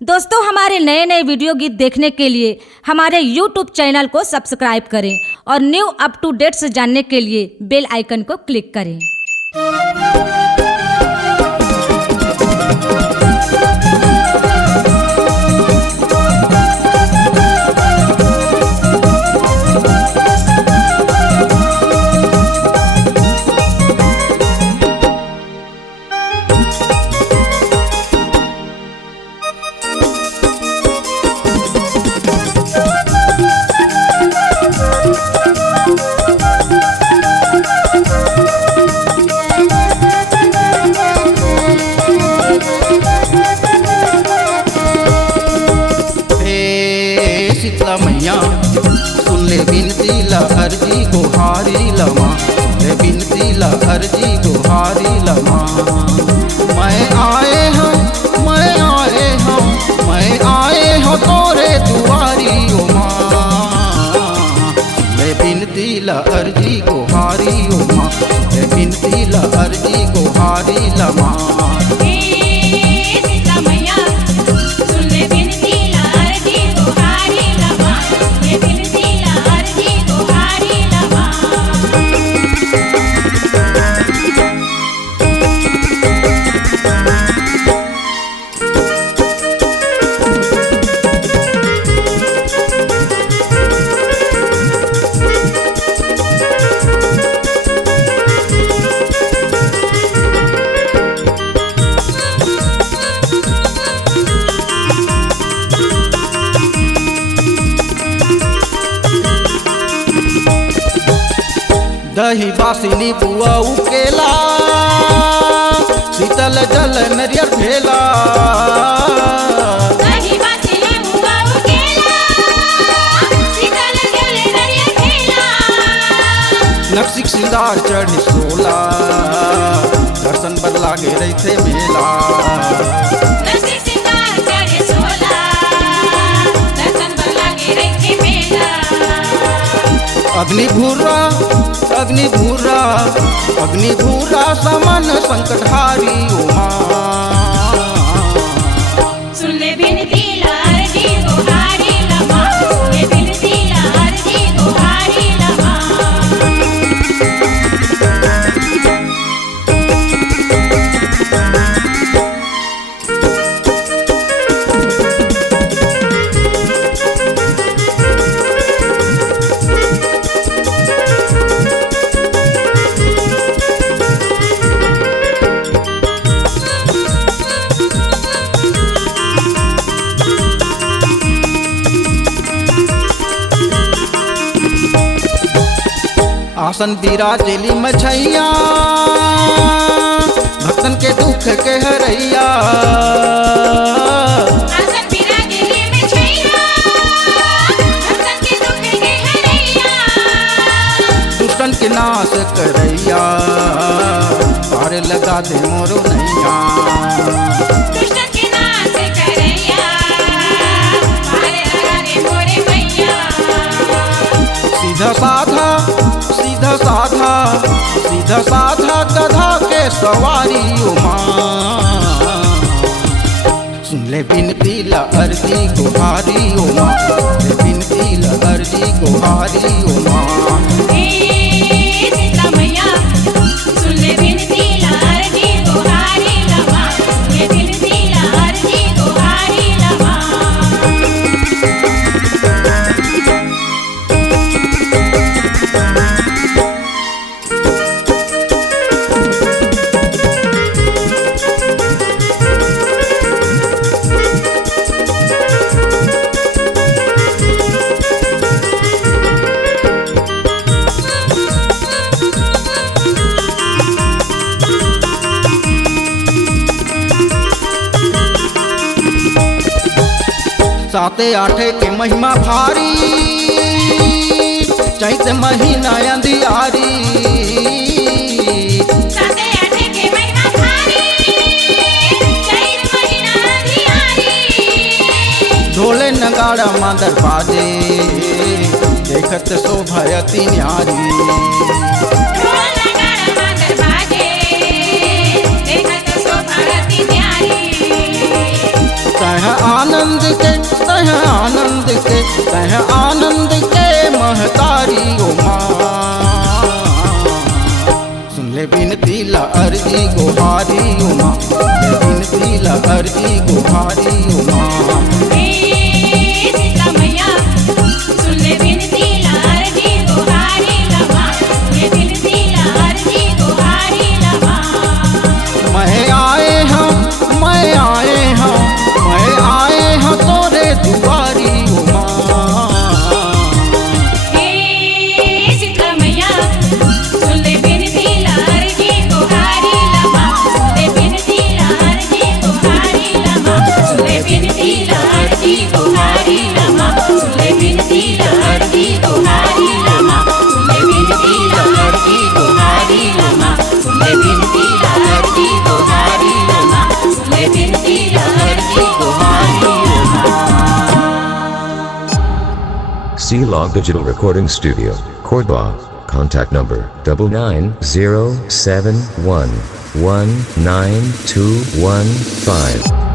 दोस्तों, हमारे नए नए वीडियो गीत देखने के लिए हमारे YouTube चैनल को सब्सक्राइब करें और न्यू अप टू डेट्स जानने के लिए बेल आइकन को क्लिक करें। शीतला मैया सुन ले बिनती ला अर्जी गुहारी लमा, ले बिनती ला अर्जी गुहारी लमा। मैं आए हूँ तोरे दुआरी ओ माँ, ले बिनती ला अर्जी गुहारी ओ माँ, ले बिनती ला अर्जी गुहारी लमा। दही बासिनी बुआ उकेला, शीतल जल नरियर भेला। दही बासिनी बुआ उकेला, शीतल जल नरियर भेला। नक्सिक सिंगार चढ़ी सोला, दर्शन बदला गे रही थे मेला। नक्सिक सिंगार चढ़ी सोला, दर्शन बदला गे रही थे मेला। अग्नि भूरा समन संकटहारी ओ माँ, सुन ले बिनती ला अर्जी गुहारी लमा, ले बिनती ला अर्जी गुहारी लमा। आसन बिराजेली मछैया, भक्तन के दुख के हरैया। आसन बिराजेली मछैया, भक्तन के दुख के हरैया। दुष्टन के नाश करैया, पार लगा दे मोरो नैया। दुष्टन के नाश करैया, पार लगा दे मोरे मैया। सीधा साधा गधा के सवारी ओ माँ, सुन ले बिनती ला अर्जी गुहारी ओ माँ, ले बिनती ला अर्जी गुहारी ओ माँ। शीतला मैया सुन ले बिनती ला अर्जी गुहारी लमा, ले बिनती ला अर्जी गुहारी लमा। साते आठे के महिमा भारी, चैत महीना अंधियारी। साते आठे के महिमा भारी, चैत महीना अंधियारी। ढोले नगाड़ा मादर बाजे, देखत शोभयती न्यारी। ढोल नगाड़ा मादर बाजे, देखत शोभयती न्यारी। तह आनंद के तह आनंद के तह आनंद के महतारी उमा सुन ले बिनती ला अर्जी गुहारी उमा ले बिनती ला अर्जी गुहारी उमा हे सीता मैया सुन ले बिनती लारजी गुहारी लमा ये बिनती लारजी गुहारी लमा मैं आए हाँ तोरे दुआरी उमा हे सीता मैया सुन ले बिनती लारजी गुहारी लमा सुन ले बिनती लारजी गुहारी लमा सुन ले बिनती लारजी गुहारी लमा सुन ले बिनती लारजी गुहारी लमा सुन ले बिनती लारजी गुहारी लमा सुन ले बिनती लारजी गुहारी लमा सुन ले बिनती लारजी गुहारी लमा C-Log Digital Recording Studio, Cordoba. Contact number 99071192215.